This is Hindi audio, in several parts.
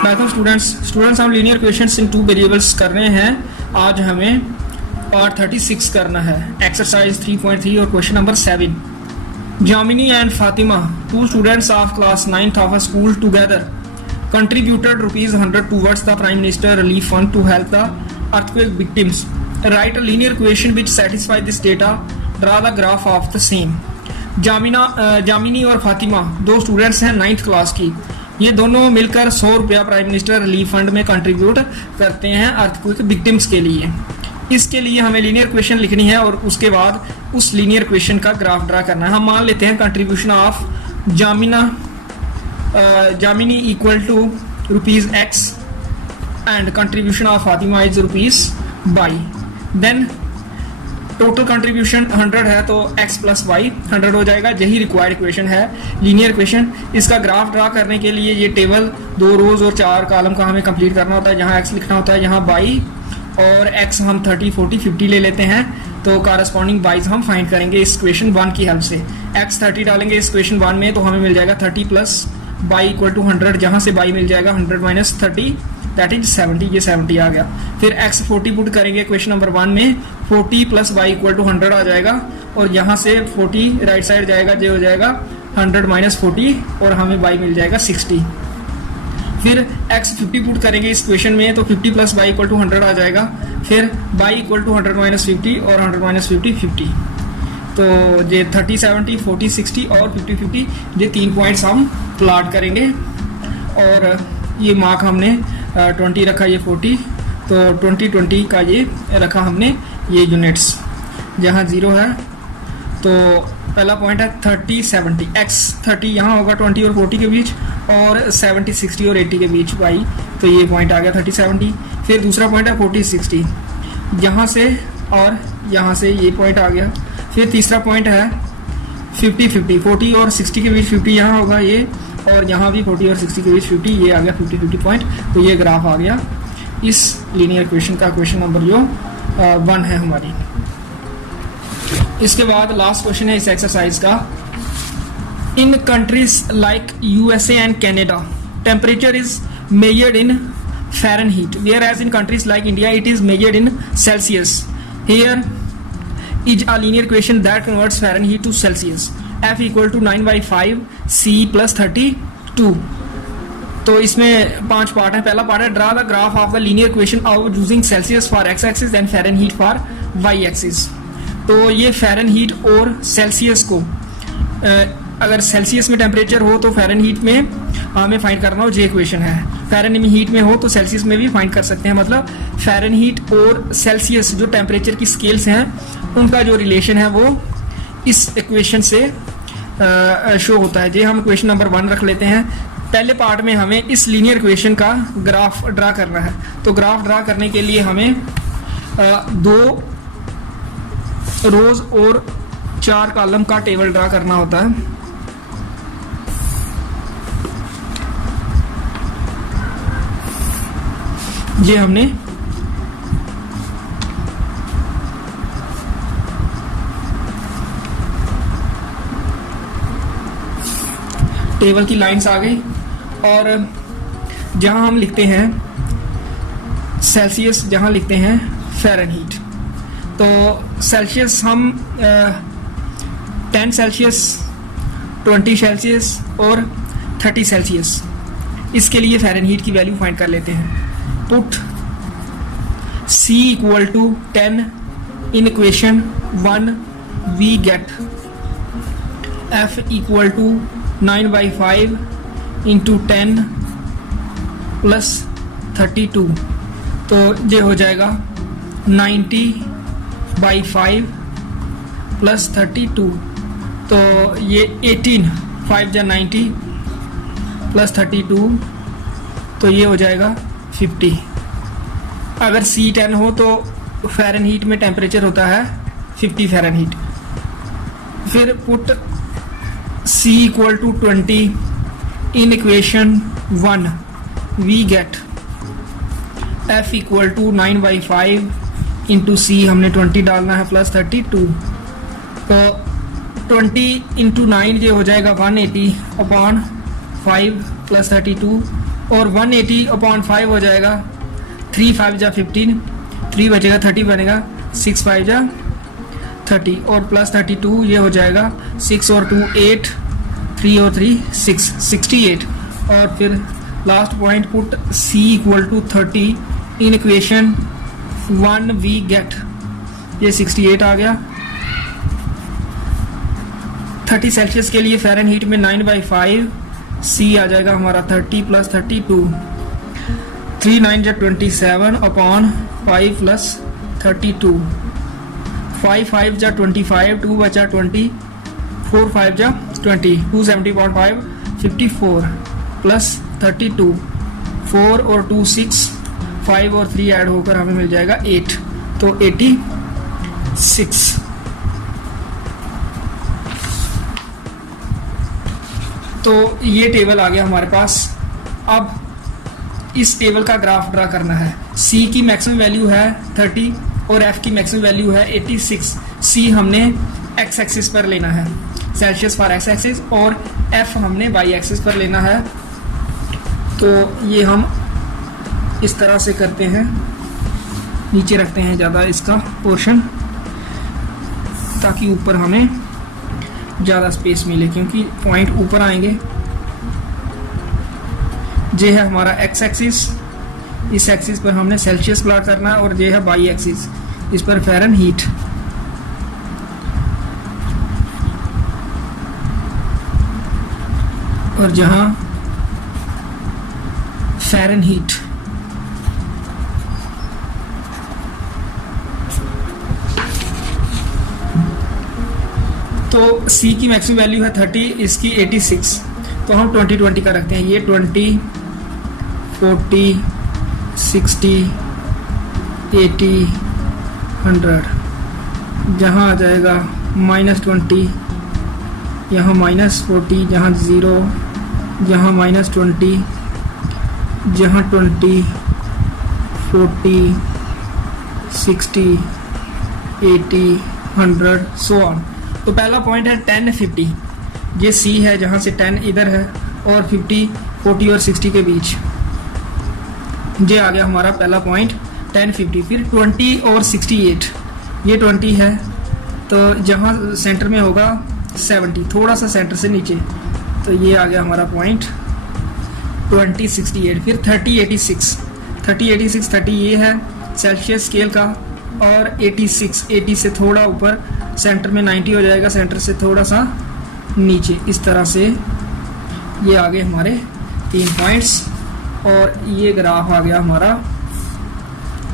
वेलकम स्टूडेंट्स हम linear questions in two variables कर रहे हैं। आज हमें पार्ट 36 करना है, एक्सरसाइज 3.3 और question number 7। Jamini and Fatima, two students of class 9th of a school together contributed ₹100 towards the Prime Minister Relief Fund to help the earthquake victims. Write a linear equation which satisfies this data. Draw the graph of the same. जामिनी और फातिमा दो स्टूडेंट्स हैं 9th क्लास की। ये दोनों मिलकर 100 रुपया प्राइम मिनिस्टर रिलीफ फंड में कंट्रीब्यूट करते हैं अर्थक्वेक विक्टिम्स के लिए। इसके लिए हमें लीनियर क्वेश्चन लिखनी है और उसके बाद उस लीनियर क्वेश्चन का ग्राफ ड्रा करना है। हम मान लेते हैं contribution of Jamini equal to ₹X and contribution of Fatima is ₹Y। Then total contribution 100 है तो x प्लस y 100 हो जाएगा। यही रिक्वायर्ड इक्वेशन है लीनियर इक्वेशन। इसका ग्राफ ड्रा करने के लिए ये टेबल 2 रोज और 4 कॉलम का हमें कंप्लीट करना होता है। यहाँ x लिखना होता है, यहाँ y और x हम 30, 40, 50 ले लेते हैं तो कारस्पॉन्डिंग वाइज हम फाइंड करेंगे इस क्वेश्चन 1 की हेल्प से। x 30 डालेंगे इस क्वेश्चन 1 में तो हमें मिल जाएगा 30 प्लस y इक्वल टू 100, जहाँ से y मिल जाएगा 100 माइनस 30 दैट इज 70। ये 70 आ गया। फिर x 40 पुट करेंगे क्वेश्चन नंबर 1 में, 40 प्लस y इक्वल टू 100 आ जाएगा और यहाँ से 40 राइट साइड जाएगा, ये हो जाएगा 100 माइनस 40 और हमें y मिल जाएगा 60। फिर x 50 पुट करेंगे इस क्वेश्चन में तो 50 प्लस y इक्वल टू 100 आ जाएगा। फिर y इक्वल टू 100 माइनस 50 और 100 माइनस 50 50। तो ये 30 70 40 60 और 50 50 ये 3 पॉइंट्स हम प्लॉट करेंगे और ये मार्क हमने 20 रखा, ये 40 तो 20 का ये रखा हमने ये यूनिट्स। जहाँ 0 है तो पहला पॉइंट है 30 70, x 30 यहाँ होगा 20 और 40 के बीच और 70 60 और 80 के बीच y, तो ये पॉइंट आ गया 30 70। फिर दूसरा पॉइंट है 40 60, यहाँ से और यहाँ से ये पॉइंट आ गया। फिर तीसरा पॉइंट है 50 50, 40 और 60 के बीच 50 यहाँ होगा ये और यहाँ भी 40 और 60 के बीच 50, ये आ गया 50 50 पॉइंट। तो ये ग्राफ आ गया इस लीनियर इक्वेशन का, क्वेश्चन नंबर जो 1 है हमारी। इसके बाद लास्ट क्वेश्चन है इस एक्सरसाइज का। In countries like USA and Canada temperature is measured in Fahrenheit, whereas in countries like India it is measured in Celsius. Here is a linear equation that converts Fahrenheit to Celsius. F equal to 9/5 C plus 32. तो इसमें 5 पार्ट है। पहला पार्ट है draw the graph of the linear equation of using Celsius for x axis and Fahrenheit for y axis. तो ये फ़ारेनहीट और सेल्सियस को अगर सेल्सियस में टेम्परेचर हो तो फ़ारेनहीट में हमें फाइंड करना हो, ये इक्वेशन है। फ़ारेनहीट में हो तो सेल्सियस में भी फाइंड कर सकते हैं। मतलब फ़ारेनहीट और सेल्सियस जो टेम्परेचर की स्केल्स हैं उनका जो रिलेशन है वो इस इक्वेशन से शो होता है। ये हम इक्वेशन नंबर 1 रख लेते हैं। पहले पार्ट में हमें इस लीनियर इक्वेशन का ग्राफ ड्रा करना है। तो ग्राफ ड्रा करने के लिए हमें 2 रोज और 4 कॉलम का टेबल ड्रा करना होता है। ये हमने टेबल की लाइंस आ गई और जहां हम लिखते हैं सेल्सियस, जहां लिखते हैं फ़ारेनहीट, तो सेल्सियस हम 10 सेल्सियस 20 सेल्सियस और 30 सेल्सियस, इसके लिए फ़ारेनहीट की वैल्यू फाइंड कर लेते हैं। Put C equal to 10 in equation 1 we get F equal to 9/5 into 10 plus 32, तो ये हो जाएगा 90/5 प्लस 32, तो ये 18 5 जा 90 प्लस 32, तो ये हो जाएगा 50। अगर C 10 हो तो फ़ारेनहीट में टेम्परेचर होता है 50 फ़ारेनहीट। फिर put C equal to 20 in equation 1 we get F equal to 9/5 into C, हमने 20 डालना है प्लस 32, तो 20 इंटू 9 ये हो जाएगा 180/5 प्लस 32, और 180/5 हो जाएगा 3 5 जा 15, 3 बचेगा 30 बनेगा, 6 5 जा 30 और प्लस 32 ये हो जाएगा 6 और 2 8, 3 और 3 6 68। और फिर last point put C equal to 30 in equation 1 we get, ये 68 आ गया। 30 सेल्सियस के लिए फ़ारेनहीट में 9/5 C आ जाएगा हमारा 30 प्लस 32, 3 9 जा 27/5 प्लस 32, 5 5 जा 25, 2 बचा 20, 4 5 जा 20, 270/5 54 प्लस 32, 4 और 2 6, 5 और 3 ऐड होकर हमें मिल जाएगा 8, तो 86। तो ये टेबल आ गया हमारे पास। अब इस टेबल का ग्राफ ड्रा करना है। C की मैक्सिमम वैल्यू है 30 और F की मैक्सिमम वैल्यू है 86। C हमने x एक्सिस पर लेना है, सेल्सियस फॉर x एक्सिस, और F हमने y एक्सिस पर लेना है। तो ये हम इस तरह से करते हैं, नीचे रखते हैं ज़्यादा इसका पोर्शन ताकि ऊपर हमें ज़्यादा स्पेस मिले, क्योंकि पॉइंट ऊपर आएंगे। ये है हमारा x एक्सिस, इस एक्सिस पर हमने सेल्सियस प्लॉट करना है, और ये है y एक्सिस, इस पर फ़ारेनहीट। और जहाँ फ़ारेनहीट तो C की मैक्सिमम वैल्यू है 30, इसकी 86, तो हम 20 का रखते हैं। ये 20 40 60 80 100, जहाँ आ जाएगा -20, यहाँ -40, जहाँ 0, जहाँ -20, जहाँ 20 40 60 80 100 सो ऑन। तो पहला पॉइंट है 10 50, ये C है, जहाँ से 10 इधर है और 50 40 और 60 के बीच, ये आ गया हमारा पहला पॉइंट 10 50। फिर 20 और 68, ये 20 है, तो जहाँ सेंटर में होगा 70, थोड़ा सा सेंटर से नीचे, तो ये आ गया हमारा पॉइंट 20 68। फिर 30 86, 30 ये है सेल्सियस स्केल का, और 86 80 से थोड़ा ऊपर, सेंटर में 90 हो जाएगा, सेंटर से थोड़ा सा नीचे। इस तरह से ये आ गए हमारे 3 पॉइंट्स, और ये ग्राफ आ गया हमारा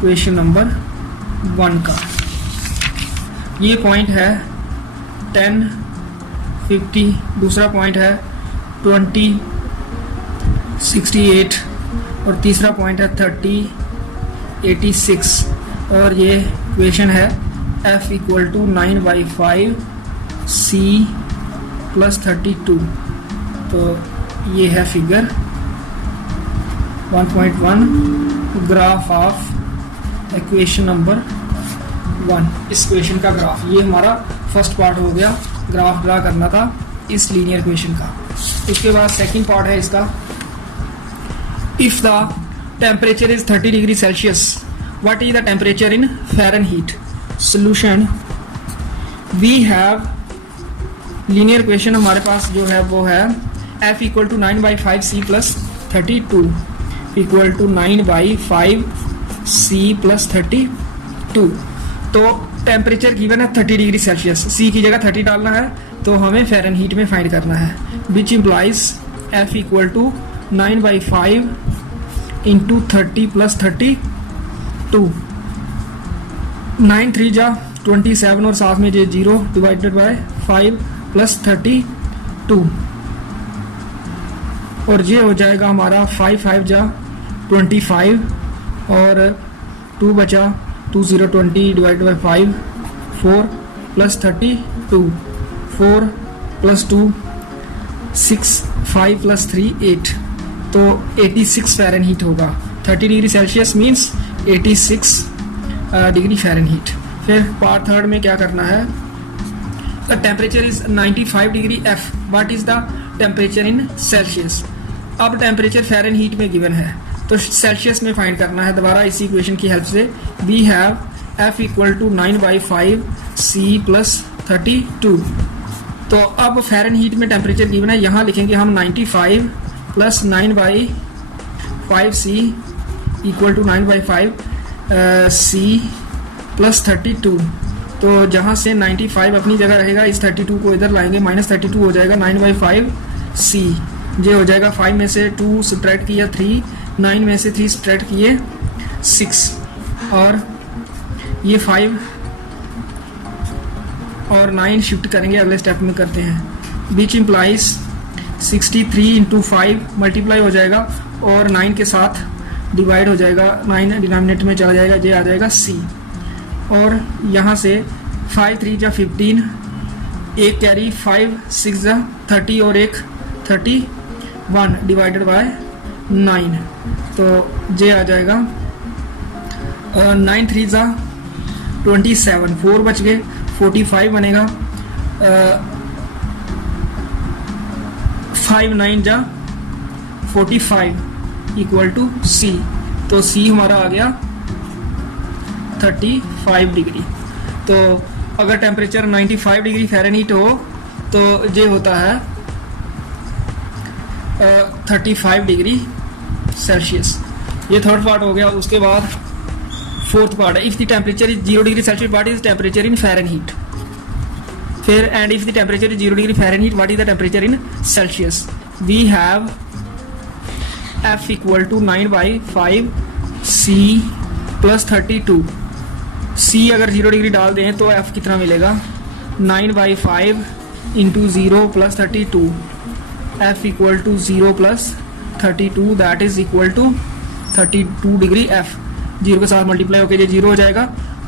क्वेश्चन नंबर 1 का। ये पॉइंट है 10 50, दूसरा पॉइंट है 20 68, और तीसरा पॉइंट है 30 86, और ये क्वेश्चन है F equal to 9/5 C plus 32। तो ये है figure 1.1, graph of equation number 1। इस क्वेश्चन का ग्राफ, ये हमारा फर्स्ट पार्ट हो गया, ग्राफ ड्रा करना था इस लीनियर क्वेश्चन का। उसके बाद सेकंड पार्ट है इसका, if the temperature is 30 degree Celsius, what is the temperature in Fahrenheit? Solution, we have linear equation हमारे पास जो है वो है F equal to 9/5 C plus 32 equal to 9/5 C plus 32। तो टेम्परेचर गिवन है 30 डिग्री सेल्सियस, C की जगह 30 डालना है, तो हमें फ़ारेनहीट में फाइंड करना है, which implies F equal to 9/5 into 30 plus 32, 9 3 जा 27 और साथ में ये 0 डिवाइडेड बाय 5 प्लस 32, और ये हो जाएगा हमारा 5 5 जा 25 और 2 बचा 2 0 20 divided by 5, 4 plus 32, 4 plus 2 6, 5 plus 3 8, तो 86 फ़ारेनहीट होगा। 30 degree Celsius means 86 degree Fahrenheit. फिर पार्ट थर्ड में क्या करना है, the temperature is 95 degree F, what is the temperature in Celsius. अब टेम्परेचर फ़ारेनहीट में गिवन है तो सेल्सियस में फाइंड करना है दोबारा इसी इक्वेशन की हेल्प से। We have F equal to 9/5 C plus 32। तो अब फ़ारेनहीट में टेम्परेचर गिवन है, यहाँ लिखेंगे हम 95 plus 9/5 C equal to 9/5 C plus 32। तो जहाँ से 95 अपनी जगह रहेगा, इस 32 को इधर लाएंगे, -32 हो जाएगा 9/5 C। ये हो जाएगा 5 में से 2 सब्ट्रैक्ट किया 3, 9 में से 3 सब्ट्रैक्ट किए 6, और ये 5 और 9 शिफ्ट करेंगे, अगले स्टेप में करते हैं। विच इम्प्लाइज 63 × 5 मल्टीप्लाई हो जाएगा और 9 के साथ डिवाइड हो जाएगा, 9 डिनोमिनेटर में चला जाएगा, ये आ जाएगा C। और यहाँ से 5 3 जा 15, एक कैरी 5 6 जा 30 और एक 31 डिवाइडेड बाय 9, तो ये आ जाएगा 9 3 जा 27, 4 बच गए, 45 बनेगा, 5 9 जा 45 इक्वल टू C। तो C हमारा आ गया 35 डिग्री। तो अगर टेम्परेचर 95 डिग्री फ़ारेनहीट हो तो ये होता है 35 डिग्री सेल्सियस। ये थर्ड पार्ट हो गया। उसके बाद फोर्थ पार्ट है, if the temperature is 0 degree Celsius what is temperature in Fahrenheit. फिर and if the temperature is 0 degree Fahrenheit what is the temperature in Celsius. We have F equal to 9/5 C plus 32। C अगर 0 डिग्री डाल दें तो F कितना मिलेगा, 9/5 into 0 plus 32, F equal to 0 plus 32 that is equal to 32 degree F। 0 के साथ मल्टीप्लाई होकर ये 0 हो जाएगा।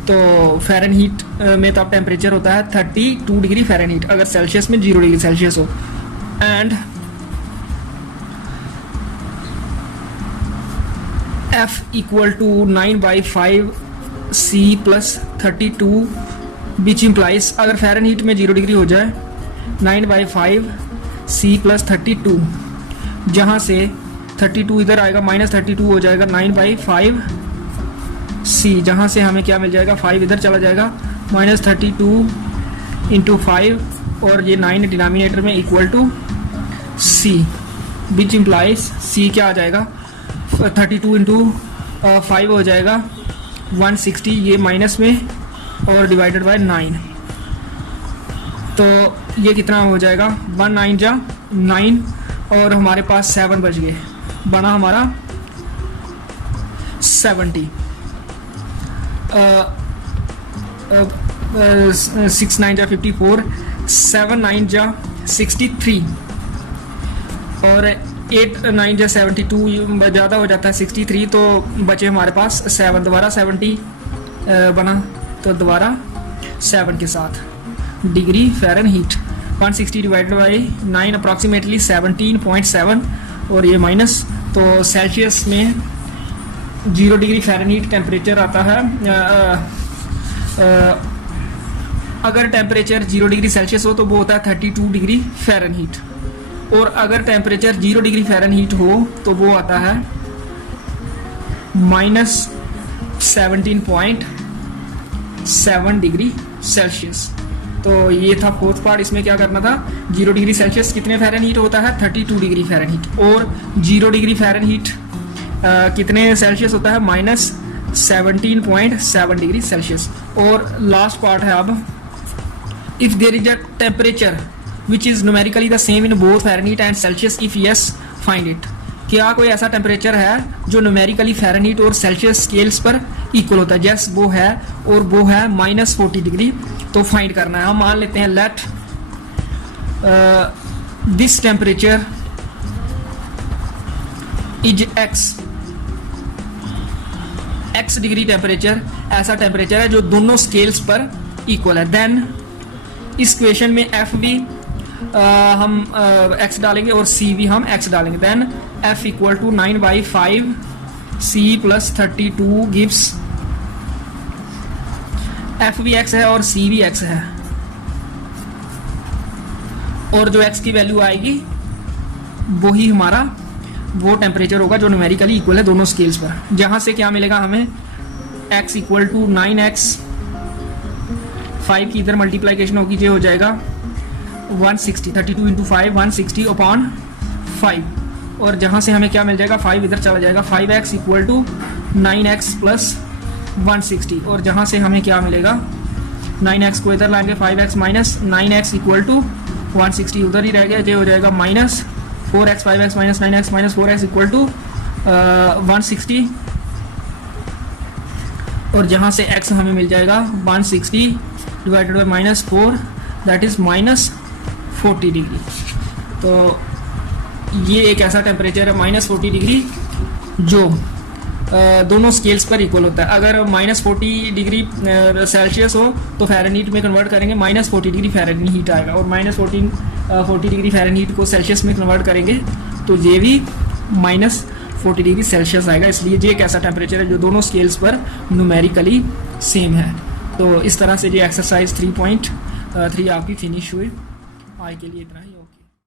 तो फ़ारेनहीट में तब टेम्परेचर होता है 32 डिग्री फ़ारेनहीट अगर सेल्सियस में 0 डिग्री सेल्सियस हो। And F equal to 9/5 C plus 32 which implies, अगर फ़ारेनहीट में 0 डिग्री हो जाए 9/5 C प्लस 32, जहाँ से 32 इधर आएगा -32 हो जाएगा 9/5 C, जहाँ से हमें क्या मिल जाएगा 5 इधर चला जाएगा, -32 इंटू 5 और ये 9 डिनोमिनेटर में equal to C which implies C क्या आ जाएगा 32 इंटू 5 हो जाएगा 160, ये माइनस में और डिवाइडेड बाय 9, तो ये कितना हो जाएगा 1 9 जा 9 और हमारे पास 7 बच गए, बना हमारा 70। 6 9 जा 54, 7 9 जा 63 और 8 9 जा 72 ज़्यादा हो जाता है 63, तो बचे हमारे पास 7, दोबारा 70 बना, तो दोबारा 7 के साथ degree Fahrenheit 160 divided by 9 approximately 17.7 और ये माइनस, तो सेल्सियस में 0 डिग्री फ़ारेनहीट टेम्परेचर आता है। अगर टेम्परेचर 0 डिग्री सेल्सियस हो तो वो होता है 32 डिग्री फ़ारेनहीट, और अगर टेम्परेचर 0 डिग्री फ़ारेनहीट हो तो वो आता है -17.7 डिग्री सेल्सियस। तो ये था फोर्थ पार्ट। इसमें क्या करना था, 0 डिग्री सेल्सियस कितने फ़ारेनहीट होता है 32 डिग्री फ़ारेनहीट, और 0 डिग्री फ़ारेनहीट कितने सेल्सियस होता है -17.7 डिग्री सेल्सियस। और लास्ट पार्ट है अब, if there is a temperature which is numerically the same in both Fahrenheit and Celsius, if yes find it. क्या कोई ऐसा टेम्परेचर है जो न्यूमेरिकली फ़ारेनहीट और सेल्सियस स्केल्स पर इक्वल होता है? यस वो है, और वो है -40 डिग्री। तो फाइंड करना है। हम मान लेते हैं let this temperature is x degree temperature, ऐसा टेम्परेचर है जो दोनों स्केल्स पर इक्वल है। देन इस क्वेश्चन में f भी हम x डालेंगे और c भी हम x डालेंगे। Then f equal to 9/5 c plus 32 gives, f भी x है और c भी x है, और जो x की वैल्यू आएगी वही हमारा वो टेम्परेचर होगा जो न्यूमेरिकली इक्वल है दोनों स्केल्स पर। जहाँ से क्या मिलेगा हमें, x इक्वल टू 9x, 5 की इधर मल्टीप्लाइकेशन होगी, ये हो जाएगा 160, 32 इंटू 5 160 अपॉन 5। और जहाँ से हमें क्या मिल जाएगा, 5 इधर चला जाएगा, 5x equal to 9x plus 160। और जहाँ से हमें क्या मिलेगा, 9x को इधर लाएंगे, 5x minus 9x equal to 160 उधर ही रह गया, ये हो जाएगा minus 4x, 5x minus 9x minus 4x equal to 160। और जहाँ से x हमें मिल जाएगा 160 divided by minus 4, that is minus 40 degree. तो ये एक ऐसा टेम्परेचर है माइनस 40 डिग्री जो दोनों स्केल्स पर इक्वल होता है। अगर माइनस 40 डिग्री सेल्सियस हो तो फ़ारेनहीट में कन्वर्ट करेंगे, माइनस 40 डिग्री फ़ारेनहीट आएगा। और माइनस 40 डिग्री फ़ारेनहीट को सेल्सियस में कन्वर्ट करेंगे तो ये भी माइनस 40 डिग्री सेल्सियस आएगा। इसलिए ये एक ऐसा टेम्परेचर है जो दोनों स्केल्स पर न्यूमेरिकली सेम है। तो इस तरह से ये एक्सरसाइज 3.3 आपकी फिनिश हुई। आज के लिए इतना ही। ओके।